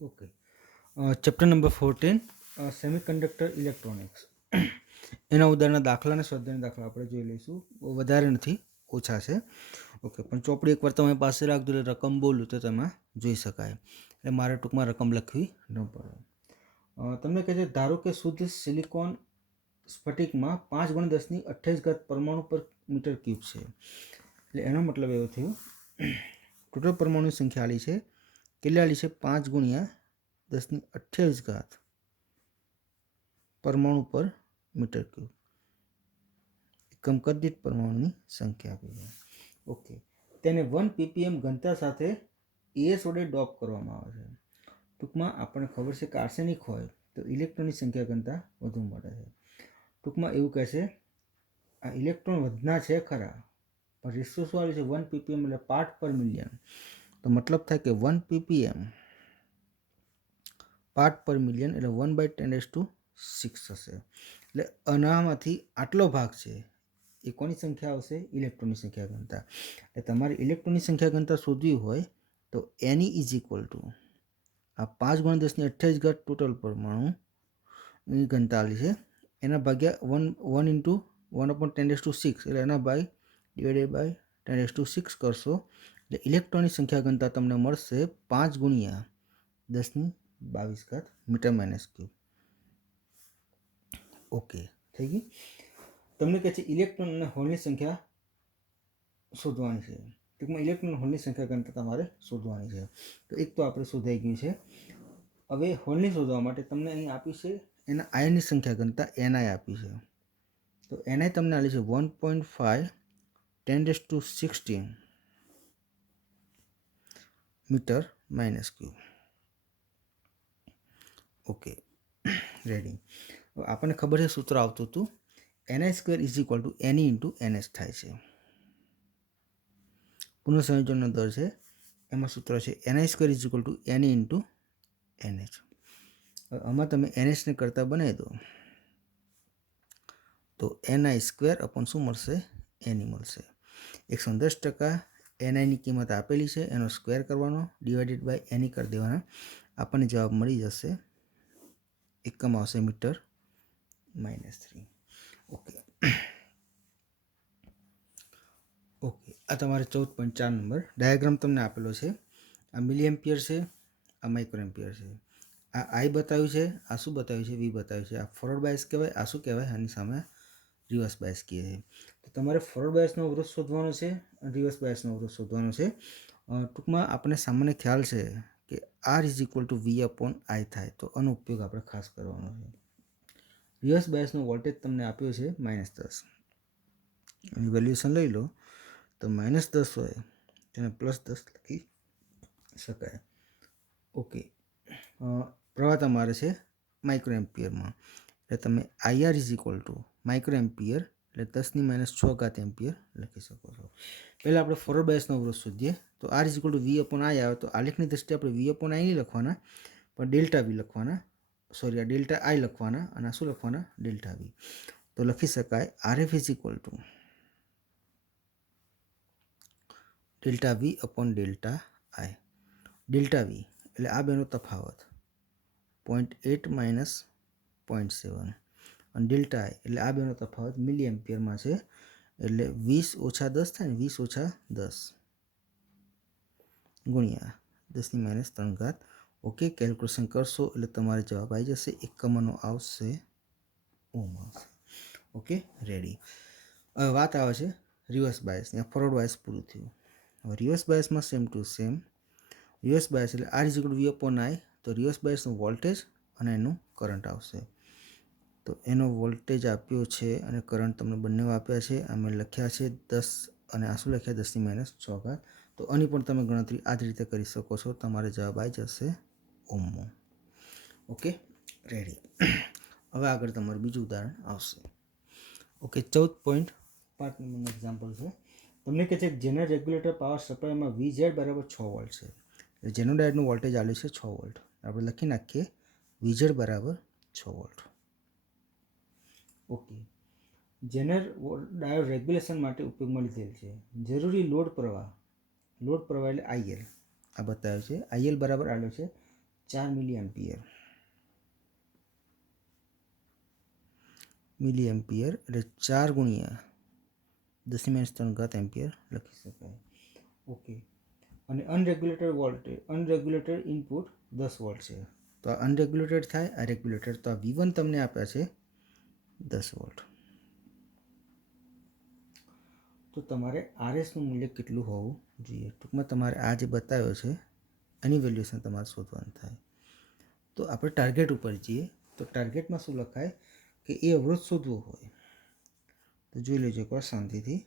Okay. Chapter number 14 semiconductor electronics. એના ઉદાહરણના દાખલા અને સ્વાધ્યાયના દાખલા આપણે જોઈ લઈશું. બહુ વધારે નથી, ઓછા છે. ઓકે, પણ ચોપડી એકવાર તમે પાસે રાખજો એટલે રકમ બોલું તો તમે જોઈ શકાય. એટલે મારે ટૂંકમાં રકમ લખવી ન પડે. તમને કહે છે ધારો કે શુદ્ધ સિલિકોન સ્ફટિકમાં 5×10⁸ પરમાણુ પર મીટર ક્યુબ છે. એટલે એનો મતલબ એવો થયો ટોટલ પરમાણુની સંખ્યા આલી છે. કેટલી આલી છે? 5×10⁸ પરમાણુ પર મીટર ક્યુબ. એકમ કદ દીઠ પરમાણુની સંખ્યા આપી છે. ઓકે, તેને 1 ppm ઘનતા સાથે AS વડે ડોપ કરવામાં આવે છે. ટૂંકમાં આપણને ખબર છે કે આર્સેનિક હોય તો ઇલેક્ટ્રોનની સંખ્યા ઘનતા વધુ મળે છે. ટૂંકમાં એવું કહે છે આ ઇલેક્ટ્રોન વધના છે ખરા, પણ રેશિયો શું આવે છે? 1 ppm એટલે પાર્ટ પર મિલિયન. તો મતલબ થાય કે 1 ppm પાર્ટ પર મિલિયન એટલે 1/10⁶ થશે. એટલે આનામાંથી આટલો ભાગ છે એ કોની સંખ્યા આવશે? ઇલેક્ટ્રોનની સંખ્યા ઘનતા. એટલે તમારે ઇલેક્ટ્રોનની સંખ્યા ઘનતા શોધવી હોય તો Ne ઇઝ ઇક્વલ ટુ આ 5×10⁸ ટોટલ પરમાણુની ઘનતા આલી છે એના ભાગ્યા 1 × 1/10⁶ એટલે એના બાય ડિવાઇડેડ બાય 10⁶ કરશો એટલે ઇલેક્ટ્રોનની સંખ્યા ઘનતા તમને મળશે 5×10⁻²² મીટર માઇનસ ક્યુબ. ઓકે, થઈ ગઈ. તમને કહે છે ઇલેક્ટ્રોન અને હોલની સંખ્યા શોધવાની છે. ટૂંકમાં ઇલેક્ટ્રોન અને હોલની સંખ્યા ઘનતા તમારે શોધવાની છે. તો એક તો આપણે શોધાઈ ગયું છે. હવે હોલની શોધવા માટે તમને અહીં આપી છે એના આયનની સંખ્યા ઘનતા Ni આપી છે. તો Ni તમને આલી છે 1.5 10⁻16 metre minus cube. Okay, ready. આપણને ખબર છે સૂત્ર આવતું હતું Ni² is equal to Ne into Ns થાય છે. પુનઃસંયોજનનો દર છે એમાં સૂત્ર છે Ni² is equal to Ne into Nh. આમાં તમે Ns ને કરતા બનાવી દો તો Ni² અપોન શું મળશે? Ne મળશે. 110% Niની કિંમત આપેલી છે એનો સ્ક્વેર કરવાનો ડિવાઇડેડ બાય Ne કરી દેવાના. આપણને જવાબ મળી જશે. એકમ આવશે મીટર માઇનસ 3. ઓકે ઓકે, આ તમારે 14.4 નંબર ડાયાગ્રામ તમને આપેલો છે. આ મિલી એમ્પિયર છે, આ માઇક્રો એમ્પિયર છે. આ આઈ બતાવ્યું છે, આ શું બતાવ્યું છે? વી બતાવ્યું છે. આ ફોરવર્ડ બાયસ કહેવાય, આ શું કહેવાય? આની સામે રિવર્સ બાયસ કહે છે. તો તમારે ફોરવર્ડ બાયસનો અવરોધ શોધવાનો છે અને રિવર્સ બાયસનો અવરોધ શોધવાનો છે. ટૂંકમાં આપણે સામાન્ય ખ્યાલ છે કે R is equal to V upon I થાય, તો આનો ઉપયોગ આપણે ખાસ કરવાનો છે. રિવર્સ બાયસનો વોલ્ટેજ તમને આપ્યો છે -10. એની વેલ્યુએશન લઈ લો તો -10 હોય તેને +10 લખી શકાય. ઓકે, પ્રવાહ તમારે છે માઇક્રો એમ્પિયરમાં એટલે તમે IR is equal two micro ampere એટલે 10⁻6 એમ્પિયર લખી શકો છો. પહેલાં આપણે ફોરવર્ડ બાયસનો અવરોધ શોધીએ તો R is equal to V upon I આવે તો આલેખની દ્રષ્ટિએ આપણે V અપોન I નહીં લખવાના પણ ડેલ્ટા V લખવાના. સોરી, આ ડેલ્ટા I લખવાના અને આ શું લખવાના? Delta V. તો લખી શકાય RF is equal to delta V upon delta I. Delta V એટલે આ બેનો તફાવત 0.8 - 0.7 અને ડેલ્ટા I એટલે આ બેનો તફાવત મિલી એમ્પિયરમાં છે એટલે 20 - 10 થાય ને 20 - 10 ગુણ્યા 10⁻3. ઓકે, કેલ્ક્યુલેશન કરશો એટલે તમારે જવાબ આવી જશે. એકમનો આવશે ઓમ આવશે. Okay, ready. હવે વાત આવે છે રિવર્સ બાયસની. ફોરવર્ડ બાયસ પૂરું થયું. હવે રિવર્સ બાયસમાં same to same. Reverse bias એટલે R is equal to V upon I, તો રિવર્સ બાયસનો વોલ્ટેજ અને એનું કરંટ આવશે. તો એનો વોલ્ટેજ આપ્યો છે અને કરંટ તમને બંને આપ્યા છે. અમે લખ્યા છે 10 અને આ શું લખ્યા? 10⁻6. તો આની પણ તમે ગણતરી આ જ રીતે કરી શકો છો. તમારે જવાબ આવી જશે ઓમમાં. Okay, ready. હવે આગળ તમારું બીજું ઉદાહરણ આવશે. ઓકે, 14.5 નંબરનું એક્ઝામ્પલ છે. તમને કહે છે જેનર રેગ્યુલેટર પાવર સપ્લાયમાં VZ બરાબર 6 વોલ્ટ છે. એટલે જેનોડાયોડનું વોલ્ટેજ આપ્યું છે 6 વોલ્ટ. આપણે લખી નાખીએ VZ બરાબર 6 volt. Okay, Zener diode regulation માટે ઉપયોગમાં લીધેલ છે. જરૂરી લોડ પ્રવાહ એટલે IL આ બતાવ્યો છે. IL બરાબર આવ્યો છે 4 મિલી એમ્પિયર એટલે 4 ગુણ્યા 10⁻³ એમ્પિયર લખી શકાય. ઓકે. અને અનરેગ્યુલેટેડ ઇનપુટ 10 વોલ્ટ છે. તો આ અનરેગ્યુલેટેડ થાય, આ રેગ્યુલેટેડ. તો આ V1 તમને આપ્યા છે 10 વોલ્ટ. તો તમારે RSનું મૂલ્ય કેટલું હોવું જોઈએ? ટૂંકમાં તમારે આ જે બતાવ્યો છે એની વેલ્યુએશન તમારે શોધવાનું થાય. તો આપણે ટાર્ગેટ ઉપર જઈએ. તો ટાર્ગેટમાં શું લખાય કે એ અવરોધ શોધવો હોય તો જોઈ લેજો એકવાર શાંતિથી.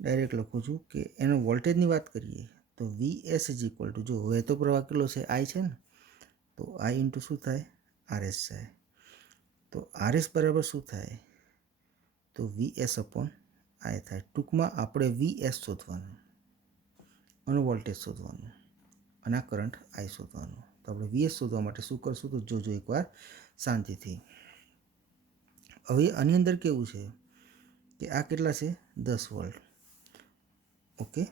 ડાયરેક્ટ લખું છું કે એનો વોલ્ટેજની વાત કરીએ તો VS = જો વહેતો પ્રવાહ કેટલો છે? I છે ને, તો I ઇન્ટુ શું થાય? RS થાય. તો RS બરાબર શું થાય? તો VS upon I થાય. ટૂંકમાં આપણે VS શોધવાનું અને વોલ્ટેજ શોધવાનું અને આ કરંટ I શોધવાનું. તો આપણે VS શોધવા માટે શું કરશું? તો જોજો એકવાર શાંતિથી. હવે આની અંદર કેવું છે કે આ કેટલા છે? 10 વોલ્ટ. ઓકે.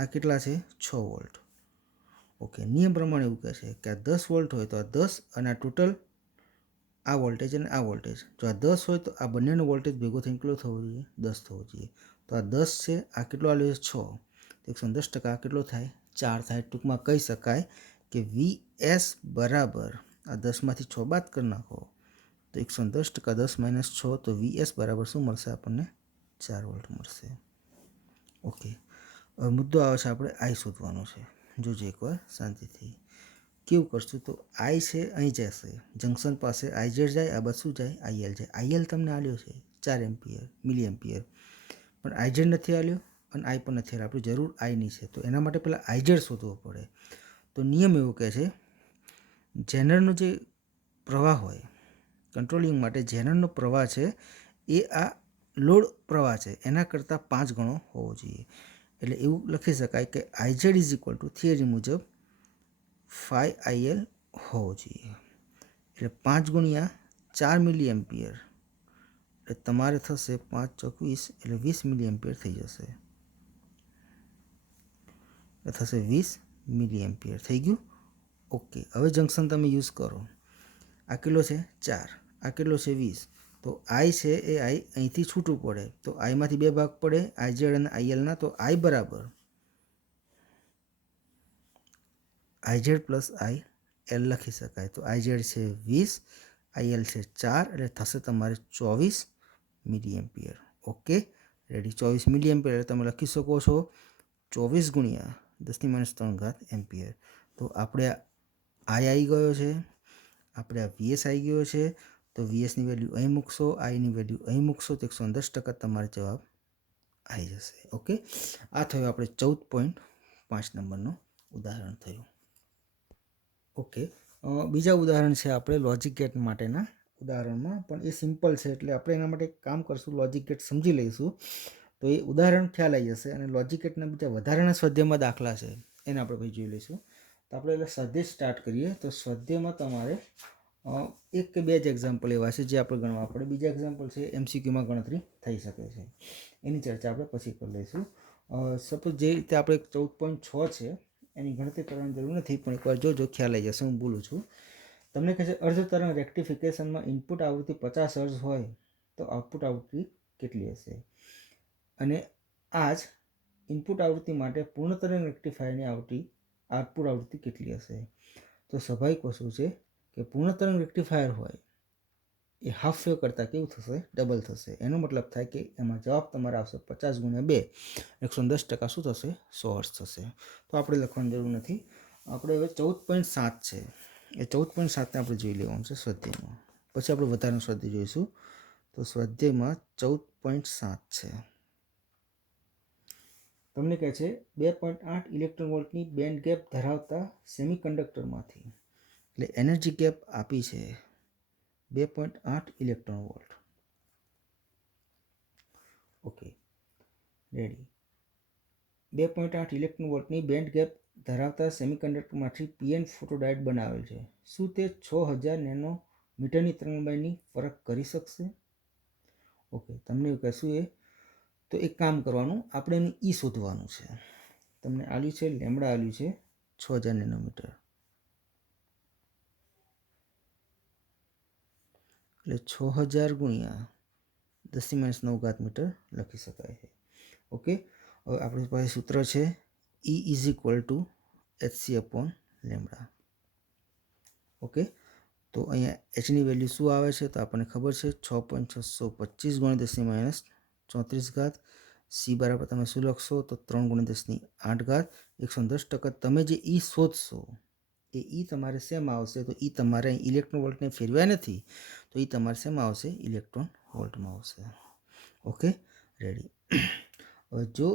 આ કેટલા છે? 6 વોલ્ટ. ઓકે. નિયમ પ્રમાણે એવું કહે છે કે આ 10 વોલ્ટ હોય તો આ 10 અને આ ટોટલ આ વોલ્ટેજ અને આ વોલ્ટેજ. જો આ 10 હોય તો આ બંનેનો વોલ્ટેજ ભેગો થઈને કેટલો થવો જોઈએ? 10 થવો જોઈએ. તો આ 10 છે, આ કેટલો આવ્યો છે? 6. તો 110% આ કેટલો થાય? 4 થાય. ટૂંકમાં કહી શકાય કે VS બરાબર આ 10માંથી 6 બાદ કરી નાખો તો 110% 10 - 6 તો VS બરાબર શું મળશે આપણને? 4 વોલ્ટ મળશે. ઓકે. હવે મુદ્દો આવે છે આપણે I શોધવાનો છે. જોજો એકવાર શાંતિથી. કેવું કરશું? તો I છે અહીં જશે, જંકશન પાસે IZ જાય, આ બાદ શું જાય? IL જાય. IL તમને આલ્યો છે 4 મિલી એમ્પિયર, પણ IZ નથી આલ્યો અને I પણ નથી આલ્યો. આપણી જરૂર Iની છે. તો એના માટે પહેલાં IZ શોધવો પડે. તો નિયમ એવો કહે છે જેનરનો જે પ્રવાહ હોય, કંટ્રોલિંગ માટે જેનરનો પ્રવાહ છે એ આ લોડ પ્રવાહ છે એના કરતાં 5 ગણો હોવો જોઈએ. એટલે એવું લખી શકાય કે IZ = થિયરી મુજબ 5IL હોવો જોઈએ. એટલે 5 ગુણ્યા 4 મિલી એમ્પિયર એટલે તમારે થશે 5 × 20 એટલે 20 મિલી એમ્પિયર થઈ જશે. એટલે થશે 20 મિલી એમ્પિયર. થઈ ગયું? ઓકે. હવે જંકશન તમે યુઝ કરો. આ કેટલો છે? 4. આ કેટલો છે? 20. તો I છે એ I અહીંથી છૂટું પડે. તો Iમાંથી 2 ભાગ પડે, IZ અને ILના. તો I બરાબર IZ + IL લખી શકાય. તો IZ છે 20, IL છે 4 એટલે થશે તમારે 24 મિલી એમ્પિયર. ઓકે. રેડી. 24 મિલી એમ્પિયર એટલે તમે લખી શકો છો 24 ગુણ્યા 10⁻³ એમ્પિયર. તો આપણે I આવી ગયો છે, આપણે આ VS આવી ગયો છે. તો VSની વેલ્યુ અહીં મૂકશો, Iની વેલ્યુ અહીં મૂકશો તો 110% તમારો જવાબ આવી જશે. ઓકે. આ થયું આપણે 14.5 નંબરનું ઉદાહરણ થયું. ઓકે. બીજા ઉદાહરણ છે આપણે લોજિક ગેટ માટેના ઉદાહરણમાં, પણ એ સિમ્પલ છે એટલે આપણે એના માટે કામ કરશું, લોજિક ગેટ સમજી લઈશું તો એ ઉદાહરણ ખ્યાલ આવી જશે. અને લોજિક ગેટના બીજા વધારાના સ્વાધ્યાયમાં દાખલા છે એને આપણે ભાઈ જોઈ લઈશું. તો આપણે એટલે સ્વાધ્યાય સ્ટાર્ટ કરીએ. તો સ્વાધ્યાયમાં તમારે 1 કે 2 જ એક્ઝામ્પલ એવા છે જે આપણે ગણવા પડે. બીજા એક્ઝામ્પલ છે MCQમાં ગણતરી થઈ શકે છે, એની ચર્ચા આપણે પછી કરી લઈશું. સપોઝ જે રીતે આપણે 14.6 છે એની ગણતરી કરવાની જરૂર નથી, પણ એકવાર જોજો ખ્યાલ આવી જશે. હું બોલું છું તમને કહે છે અર્ધ તરંગ રેક્ટિફિકેશનમાં ઇનપુટ આવૃત્તિ 50 હર્ટ્ઝ હોય તો આઉટપુટ આવૃત્તિ કેટલી હશે? અને આ જ ઇનપુટ આવૃત્તિ માટે પૂર્ણ તરંગ રેક્ટિફાયરની આઉટપુટ આવૃત્તિ કેટલી હશે? તો સ્વાભાવિક વસ્તુ છે કે પૂર્ણ તરંગ રેક્ટિફાયર હોય એ હાફ વેવ કરતાં કેવું થશે? ડબલ થશે. એનો મતલબ થાય કે એમાં જવાબ તમારે આવશે 50 × 2 110% શું થશે? 100 હર્ટ્ઝ થશે. તો આપણે લખવાની જરૂર નથી. આપણે હવે 14.7 છે એ 14.7ને આપણે જોઈ લેવાનું છે સ્વાધ્યાયમાં. પછી આપણે વધારાનું સ્વાધ્યાય જોઈશું. તો સ્વાધ્યાયમાં 14.7 છે. તમને કહે છે 2.8 ઇલેક્ટ્રોન વોલ્ટની બેન્ડ ગેપ ધરાવતા સેમિકન્ડક્ટરમાંથી, એટલે એનર્જી ગેપ આપી છે 2.8 electron volt. Okay. Ready. 2.8 electron વોલ્ટની બેન્ડ ગેપ ધરાવતા સેમિકન્ડક્ટરમાંથી PN ફોટોડાયોડ બનાવેલ છે. શું તે 6000 નેનોમીટરની તરંગલંબાઇની ફરક કરી શકશે? ઓકે. તમને એવું કહેશું એ તો એક કામ કરવાનું, આપણે એનું E શોધવાનું છે. તમને આલ્યું છે લેમ્બડા, આલ્યું છે 6000 નેનોમીટર. એટલે 6000 ગુણ્યા 10⁻9 મીટર લખી શકાય છે. ઓકે, હવે આપણી પાસે સૂત્ર છે E = hc/λ. ઓકે, તો અહીંયા એચની વેલ્યુ શું આવે છે તો આપણને ખબર છે 6.625 × 10⁻34. સી બરાબર તમે શું લખશો તો 3 × 10⁸ 110%. તમે જે ઈ શોધશો એ ઈ તમારે શેમાં આવશે તો ઈ તમારે ઇલેક્ટ્રોન વોલ્ટને ફેરવ્યા નથી તો ઈ તમારે શેમાં આવશે ઇલેક્ટ્રોન વોલ્ટમાં આવશે. Okay, ready. હવે જો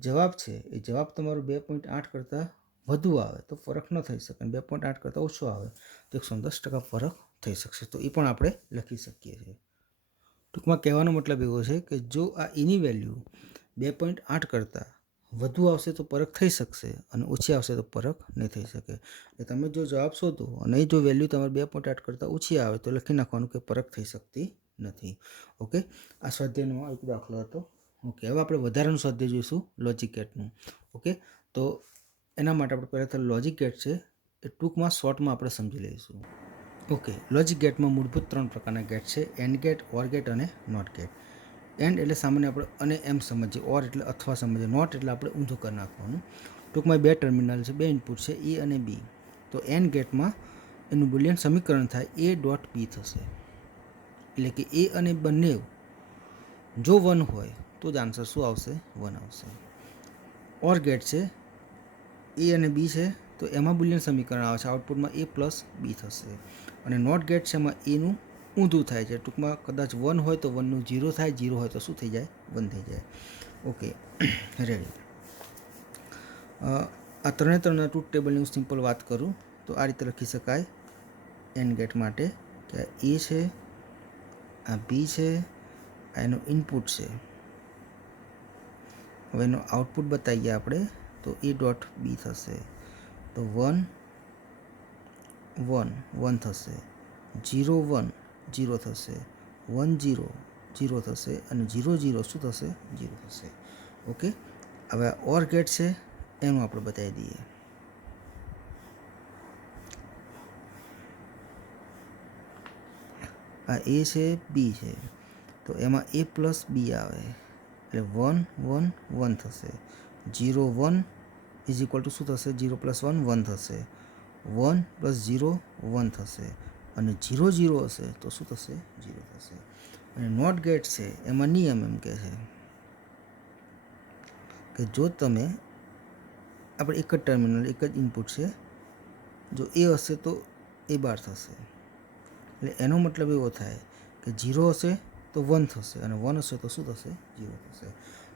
જવાબ છે એ જવાબ તમારો 2.8 કરતાં વધુ આવે તો ફરક ન થઈ શકે, 2.8 કરતાં ઓછો આવે તો 110% ફરક થઈ શકશે. તો એ પણ આપણે લખી શકીએ છીએ. ટૂંકમાં કહેવાનો મતલબ એવો છે કે જો આ એની વેલ્યુ 2.8 કરતાં વધુ આવશે તો પરખ થઈ શકશે અને ઓછી આવશે તો પરખ નહીં થઈ શકે. એટલે તમે જો જવાબ શોધો અને જો વેલ્યુ તમારે 2.8 કરતાં ઓછી આવે તો લખી નાખવાનું કે પરખ થઈ શકતી નથી. ઓકે, આ સ્વાધ્યાયનો એક દાખલો હતો. ઓકે, હવે આપણે વધારાનું સ્વાધ્યાય જોઈશું લોજિક ગેટનું. ઓકે, તો એના માટે આપણે પહેલાં તો લોજિક ગેટ છે એ ટૂંકમાં શોર્ટમાં આપણે સમજી લઈશું. ઓકે, લોજિક ગેટમાં મૂળભૂત 3 પ્રકારના ગેટ છે: એન્ડ ગેટ, ઓર ગેટ અને નોટ ગેટ. એન્ડ એટલે સામાન્ય આપણે અને એમ સમજીએ, ઓર એટલે અથવા સમજીએ, નોટ એટલે આપણે ઊંધું કરી નાખવાનું. ટૂંકમાં 2 ટર્મિનલ છે, 2 ઇનપુટ છે એ અને બી. તો એન્ડ ગેટમાં એનું બુલિયન સમીકરણ થાય A.B થશે. એટલે કે એ અને બંને જો 1 હોય તો જ આન્સર શું આવશે 1 આવશે. ઓર ગેટ છે, એ અને બી છે તો એમાં બુલિયન સમીકરણ આવે છે, આઉટપુટમાં A+B થશે. અને નોટ ગેટ છે એમાં એનું ઊંધું થાય છે. ટૂંકમાં કદાચ 1 હોય તો 1નું 0 થાય, 0 હોય તો શું થઈ જાય 1 થઈ જાય. Okay, ready. આ ત્રણેના ટ્રુથ ટેબલની હું સિમ્પલ વાત કરું તો આ રીતે લખી શકાય એન્ડ ગેટ માટે કે આ એ છે, આ બી છે, આ એનો ઇનપુટ છે. હવે એનો આઉટપુટ બતાવીએ આપણે તો A.B થશે. તો 1 1 1 થશે, 0 1 0 થશે, 1 0 0 થશે અને 0 0 શું થશે 0 થશે. ઓકે, હવે ઓર ગેટ છે એનું આપણે બતાવી દઈએ. આ એ છે, બી છે તો એમાં A+B આવે એટલે 1 1 1 થશે, 0 1 = શું થશે 0 + 1 1 થશે, 1 + 0 1 થશે અને 0 0 હશે તો શું થશે 0 થશે. અને નોટ ગેટ છે એમાં નિયમ એમ કહે છે કે જો તમે આપણે એક જ ટર્મિનલ, એક જ ઇનપુટ છે, જો એ હશે તો A બાર થશે. એટલે એનો મતલબ એવો થાય કે 0 હશે તો 1 થશે અને 1 હશે તો શું થશે 0 થશે.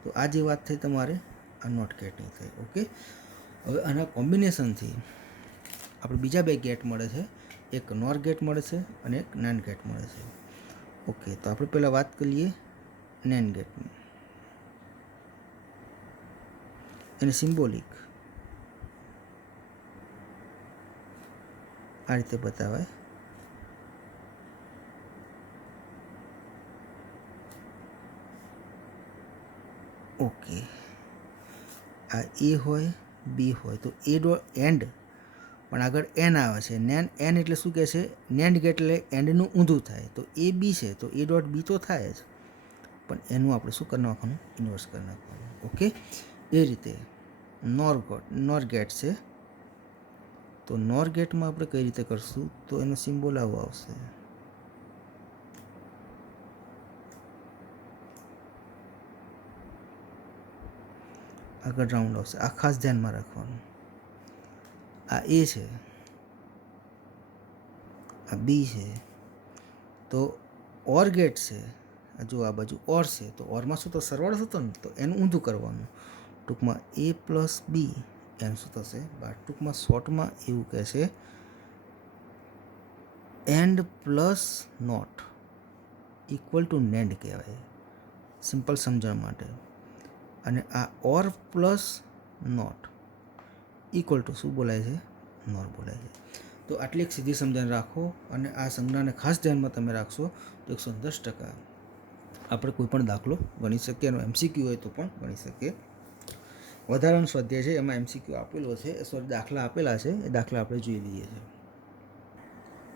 તો આ જે વાત થઈ તમારે આ નોટ ગેટની થઈ. ઓકે, હવે આના કોમ્બિનેશનથી આપણે બીજા 2 ગેટ મળે છે, એક નોર ગેટ મળે છે અને એક નેન્ડ ગેટ મળે છે. ઓકે, તો આપણે પહેલાં વાત કરીએ નેન્ડ ગેટની. એને સિમ્બોલિક આ રીતે બતાવાય. ઓકે, આ એ હોય, બી હોય તો એન્ડ પણ આગળ એન આવે છે. એન એટલે શું કહે છે નેન્ડ ગેટ એટલે એન્ડનું ઊંધું થાય. તો A.B છે તો A.B તો થાય જ પણ એનું આપણે શું કરી નાખવાનું ઇન્વર્સ કરી નાખવાનું. ઓકે, એ રીતે નોર ગેટ છે તો નોર ગેટમાં આપણે કઈ રીતે કરશું તો એનો સિમ્બોલ આવો આવશે. આગળ રાઉન્ડ આવશે. આ ખાસ ધ્યાનમાં રાખવાનું. આ એ છે, આ બી છે તો ઓર ગેટ છે. જો આ બાજુ ઓર છે તો ઓરમાં શું તો સરવાળો થતો ને તો એનું ઊંધું કરવાનું. ટૂંકમાં A+B એનું શું થશે બાર. ટૂંકમાં શોર્ટમાં એવું કહે છે એન્ડ પ્લસ નોટ = નેન્ડ કહેવાય, સિમ્પલ સમજણ માટે. અને આ ઓર પ્લસ નોટ = શું બોલાય છે નોર બોલાય છે. તો આટલી એક સીધી સમજણ રાખો અને આ સંજ્ઞાને ખાસ ધ્યાનમાં તમે રાખશો તો 110% આપણે કોઈ પણ દાખલો ગણી શકીએ. એનો MCQ હોય તો પણ ગણી શકીએ. વધારાનું સ્વાધ્યાય છે એમાં MCQ આપેલો છે, દાખલા આપેલા છે, એ દાખલા આપણે જોઈ લઈએ છીએ.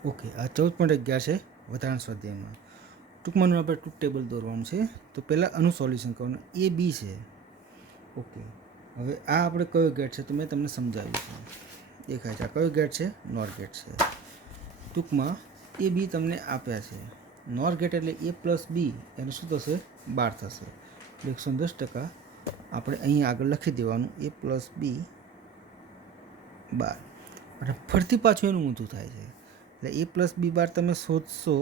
ઓકે, આ 14.11 છે વધારાના સ્વાધ્યાયમાં. ટૂંકમાં આપણે ટ્રુથ ટેબલ દોરવાનું છે. તો પહેલાં આનું સોલ્યુશન કરવાનું. એ બી છે. ઓકે, હવે આ આપણે કયો ગેટ છે તો મેં તમને સમજાવ્યું છે. દેખાય છે આ કયો ગેટ છે? નોર ગેટ છે. ટૂંકમાં એ બી તમને આપ્યા છે. નોર ગેટ એટલે એ પ્લસ બી એનું શું થશે? 12 થશે. 110% આપણે અહીં આગળ લખી દેવાનું એ પ્લસ બી 12. અને ફરીથી પાછું એનું ઊંધું થાય છે. એટલે એ પ્લસ બી 12 તમે શોધશો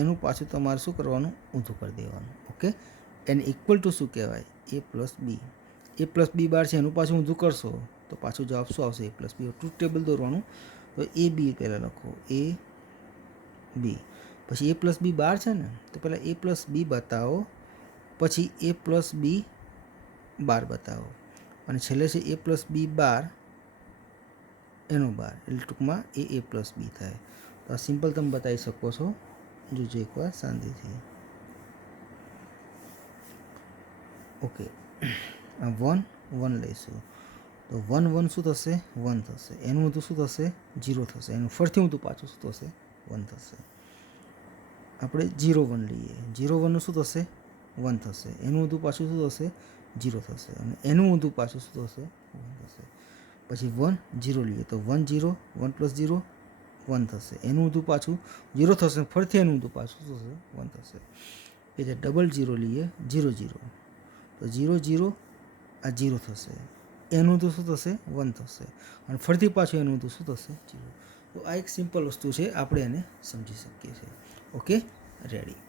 એનું પાછું તમારે શું કરવાનું? ઊંધું કરી દેવાનું. ઓકે, એને ઇક્વલ ટુ શું કહેવાય? એ પ્લસ બી. એ પ્લસ બી 12 છે એનું પાછું ઊંધું કરશો તો પાછું જવાબ શું આવશે? એ પ્લસ બી. ટ્રુથ ટેબલ દોરવાનું. તો એ બી પહેલાં લખો. એ બી પછી એ પ્લસ બી 12 છે ને તો પહેલાં એ પ્લસ બી બતાવો, પછી એ પ્લસ બી 12 બતાવો, અને છેલ્લે છે એ પ્લસ બી 12 એનો 12. એટલે ટૂંકમાં એ પ્લસ બી થાય. તો આ સિમ્પલ તમે બતાવી શકો છો. જોજો એકવાર શાંતિથી. ઓકે, આ 1 1 લઈશું તો 1 1 શું થશે? 1 થશે. એનું ઊંધું શું થશે? 0 થશે. એનું ફરીથી ઊંધું પાછું શું થશે? 1 થશે. આપણે 0 1 લઈએ. 0 1નું શું થશે? 1 થશે. એનું ઊંધું પાછું શું થશે? 0 થશે. અને એનું ઊંધું પાછું શું થશે? 1 થશે. પછી 1 0 લઈએ તો 1 0 1 પ્લસ 0 1 થશે. એનું ઊંધું પાછું 0 થશે. ફરીથી એનું ઊંધું પાછું શું થશે? 1 થશે. એ જે ડબલ 0 લઈએ 0 0 તો 0 0 આ 0 થશે. એનું ઊંધું શું થશે? 1 થશે. અને ફરીથી પાછું એનું ઊંધું શું થશે? 0. તો આ એક સિમ્પલ વસ્તુ છે, આપણે એને સમજી શકીએ છીએ. Okay, ready.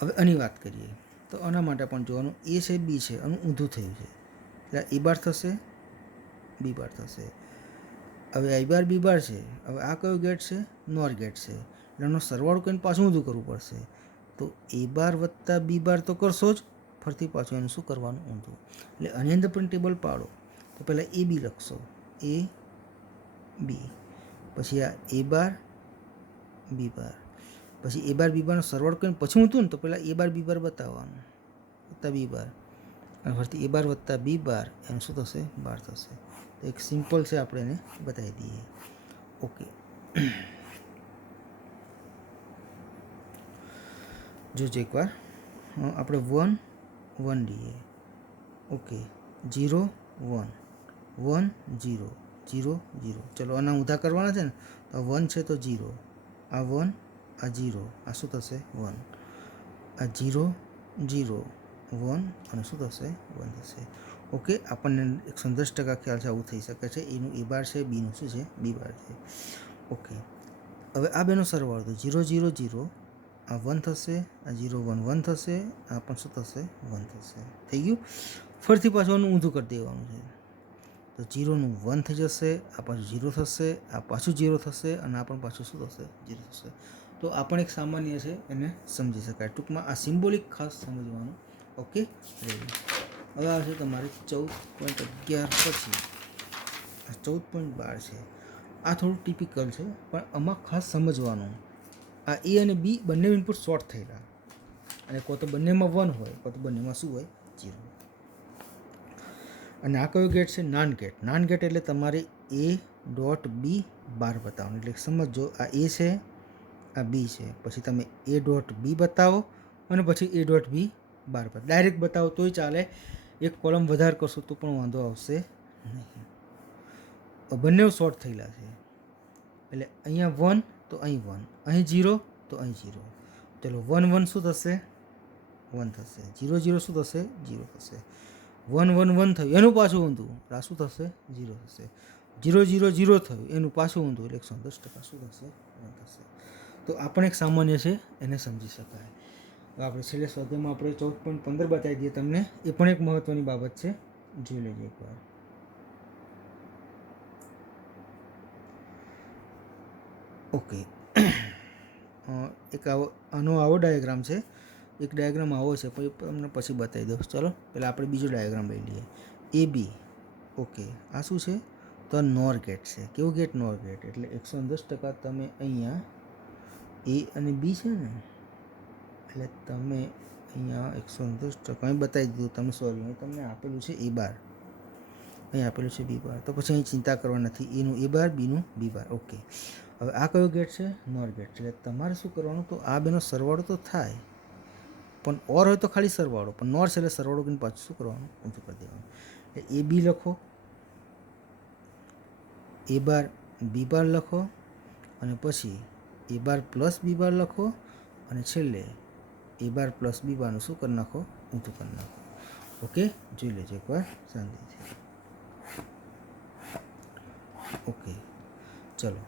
હવે આની વાત કરીએ તો આના માટે પણ જોવાનું એ છે બી છે આનું ઊંધું થયું છે એટલે એ બાર થશે, બી બાર થશે. હવે આઈ બાર બી બાર છે. હવે આ કયો ગેટ છે? નોર ગેટ છે. એટલે એનો સરવાળો કરીને પાછું ઊંધું કરવું પડશે. તો એ બાર વત્તા બી બાર તો કરશો જ, ફરતી પાછું એનું શું કરવાનું? ઊંધું. એટલે આની અંદર પણ ટેબલ પાડો તો પહેલાં એ બી લખશો. એ બી પછી આ એ બાર બી બાર પછી એ બાર બી બારનો સરવાળો કરીને પછી ઊંધું ને તો પહેલાં એ બાર બી બાર બતાવવાનું વત્તા બી બાર, અને ફરીથી એ બાર વત્તા બી બાર એનું શું થશે? 12 થશે. તો એક સિમ્પલ છે, આપણે એને બતાવી દઈએ. ઓકે, જોજો એકવાર. આપણે 1 1 લઈએ. ઓકે, 0 1 1 0 0 0. ચલો આના ઊંધા કરવાના છે ને તો 1 છે તો 0, આ 1 આ 0, આ શું થશે? 1. આ 0 0 1 અને શું થશે? 1 થશે. ઓકે, આપણને 110% ખ્યાલ છે આવું થઈ શકે છે. એનું એ બાર છે, બીનું શું છે? બી બાર છે. ઓકે, હવે આ બેનો સરવાળો તો 0 0 0 આ 1 થશે, આ 0 1 1 થશે, આ પણ શું થશે? 1 થશે. થઈ ગયું. ફરીથી પાછું આનું ઊંધું કરી દેવાનું છે. તો 0નું 1 થઈ જશે, આ પાછું 0 થશે, આ પાછું 0 થશે, અને આ પણ પાછું શું થશે? 0 થશે. તો આ પણ એક સામાન્ય છે, એને સમજી શકાય. ટૂંકમાં આ સિમ્બોલિક ખાસ સમજવાનું. ઓકે, હવે આવશે તમારે 14.11 પછી આ 14.12 છે. આ થોડું ટિપિકલ છે, પણ આમાં ખાસ સમજવાનું આ એ અને બી બંને ઇનપુટ શોર્ટ થયેલા, અને કોઈ તો બંનેમાં 1 હોય, કોઈ તો બંનેમાં શું હોય? 0. અને આ કયો ગેટ છે? નાન ગેટ. નાન ગેટ એટલે તમારે એ ડોટ બી 12 બતાવવાનું. એટલે સમજો આ એ છે, આ બી છે, પછી તમે એ ડોટ બી બતાવો અને પછી એ ડોટ બી 12 બતાવો. ડાયરેક્ટ બતાવો તોય ચાલે, એક કોલમ વધારે કરશો તો પણ વાંધો આવશે નહીં. બંને શોર્ટ થયેલા છે એટલે અહીંયા 1 તો અહીં 1, અહીં 0 તો અહીં 0. ચલો 1 1 શું થશે? 1 થશે. 0 0 શું થશે? 0 થશે. 1 1 1 થયું એનું પાછું ઊંધું, આ શું થશે? 0 થશે. 0 0 0 થયું એનું પાછું ઊંધું, એટલે 110% શું થશે? 1 થશે. તો આ પણ એક સામાન્ય છે, એને સમજી શકાય. આપણે છેલ્લે સ્વાધ્યાયમાં આપણે 14.15 બતાવી દઈએ તમને. એ પણ એક મહત્ત્વની બાબત છે, જોઈ લેજો એકવાર. ઓકે, એક આવો ડાયાગ્રામ છે. એક ડાયાગ્રામ આવો છે, પછી તમને પછી બતાવી દઉં. ચલો પહેલાં આપણે બીજો ડાયાગ્રામ લઈ લઈએ. એ બી. ઓકે, આ શું છે? તો નોર ગેટ છે. કેવું ગેટ? નોર ગેટ. એટલે 110% તમે અહીંયા એ અને બી છે ને, એટલે તમે અહીંયા 110% બતાવી દીધું તમે. સોરી, અહીં તમને આપેલું છે એ બાર, અહીં આપેલું છે બી બાર, તો પછી અહીં ચિંતા કરવા નથી. એનું એ બાર, બીનું બી બાર. ઓકે, હવે આ કયો ગેટ છે? નોર ગેટ છે. એટલે તમારે શું કરવાનું, તો આ બેનો સરવાળો તો થાય, પણ ઓર હોય તો ખાલી સરવાળો, પણ નોર છે એટલે સરવાળો કરીને પાછું શું કરવાનું, ઊંધું કરી દેવાનું. એટલે એ બી લખો, એ બાર બી બાર લખો, અને પછી એ બાર પ્લસ બી બાર લખો, અને છેલ્લે એ બાર પ્લસ બી બારનું શું કરી નાખો, ઊંધું કરી નાખો. ઓકે, જોઈ લેજો એકવાર શાંતિથી. ઓકે, ચલો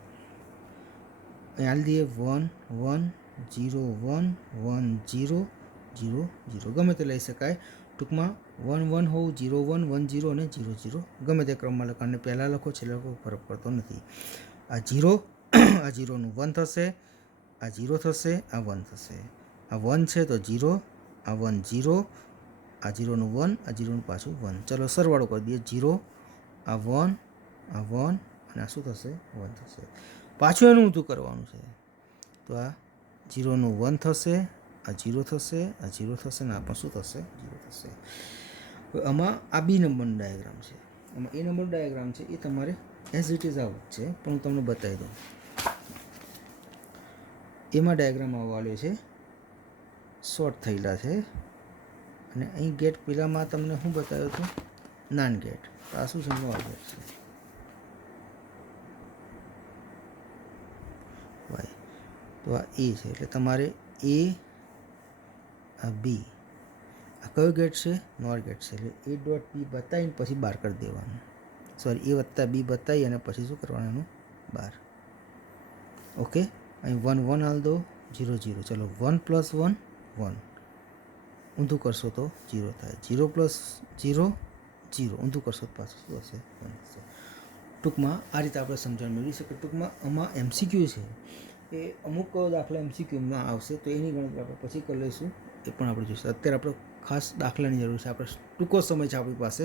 અહીં હાલ દઈએ 1 1 0 1 1 0 0 0, ગમે તે લઈ શકાય. ટૂંકમાં 1 1 હોવું, 0 1 1 0 અને 0 0 ગમે તે ક્રમમાં લખો, અને પહેલાં લખો છેલ્લે લખો, ફરક પડતો નથી. આ 0 આ 0નું 1 થશે, આ 0 થશે, આ 1 થશે. આ 1 છે તો 0, આ 1 0, આ 0નું 1, આ 0નું પાછું 1. ચલો સરવાળો કરી દઈએ. 0 આ 1 આ 1 અને આ શું થશે, 1 થશે. પાછું એનું ઊંધું કરવાનું છે, તો આ 0નું 1 થશે, આ 0 થશે, આ 0 થશે, ને આ પણ શું થશે, 0 થશે. આમાં આ બી નંબરનો ડાયાગ્રામ છે, આમાં એ નંબરનો ડાયાગ્રામ છે, એ તમારે એઝ ઇટ ઇઝ આવું જ છે, પણ હું તમને બતાવી દઉં. એમાં ડાયાગ્રામ આવવાનો છે, શોર્ટ થયેલા છે, અને અહીં ગેટ પેલામાં તમને શું બતાવ્યું હતું, નાન ગેટ. તો આ શું છે, નોર ગેટ છે. વાય તો આ એ છે, એટલે તમારે એ આ બી, આ કયો ગેટ છે, નોર ગેટ છે. એટલે એ ડોટ બી બતાવીને પછી બાર કરી દેવાનું, સોરી એ વત્તા બી બતાવી અને પછી શું કરવાનું, એનું બાર. ઓકે, અહીં 1 1 હાલ દો, 0 0. ચલો 1 + 1 1, ઊંધું કરશો તો 0 થાય. 0 + 0 0, ઊંધું કરશો તો પાછું શું હશે, 1 થશે. ટૂંકમાં આ રીતે આપણે સમજણ મેળવી શકીએ. ટૂંકમાં આમાં MCQ છે, એ અમુક દાખલા MCQમાં આવશે, તો એની ગણતરી આપણે પછી કરી લઈશું, એ પણ આપણે જોઈશું. અત્યારે આપણે ખાસ દાખલાની જરૂર છે, આપણે ટૂંકો સમય છે આપણી પાસે,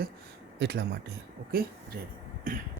એટલા માટે. Okay, ready.